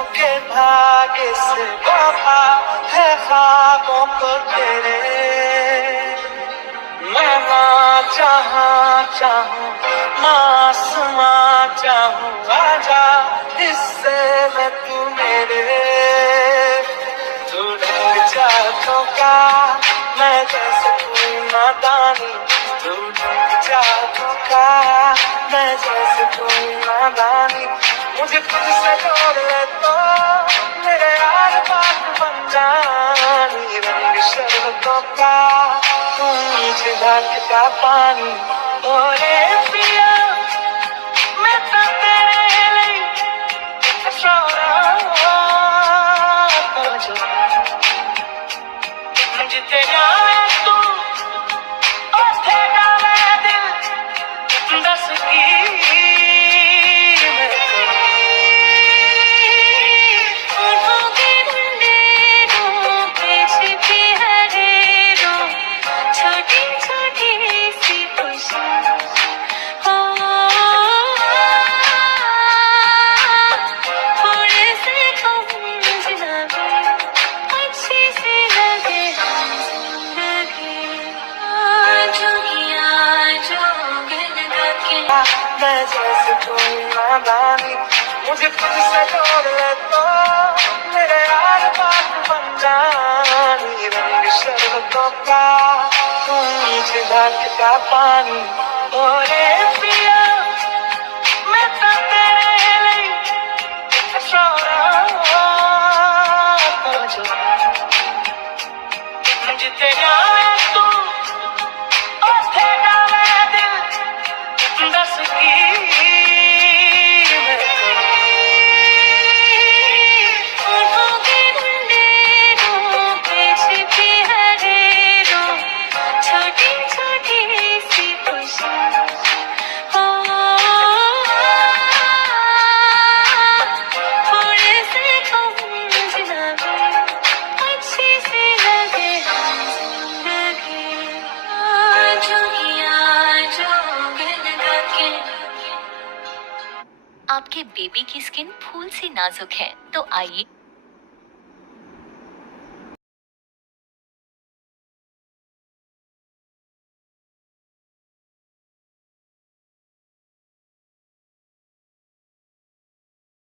से वफा है ख्वाबों को तेरे। मैं ना जहाँ चाहूँ, मासूमा चाहूँ आजा इससे मैं तू मेरे। तू रंग जातों का मैं जैसे कोई नादानी तू रंग जातों का मैं जैसे कोई नादानी मुझे खुद से जोड़ ले तो मेरे यार बात बन जानी रंग शरबतों का तू मुझे का पानी ओरे मैं जैसे कोई नादानी मुझे खुद से जोड़ ले तो मेरे यार बात बन जानी रंग शरबतों का तू मुझे का पानी ओरे आपके बेबी की स्किन फूल सी नाजुक है तो आइए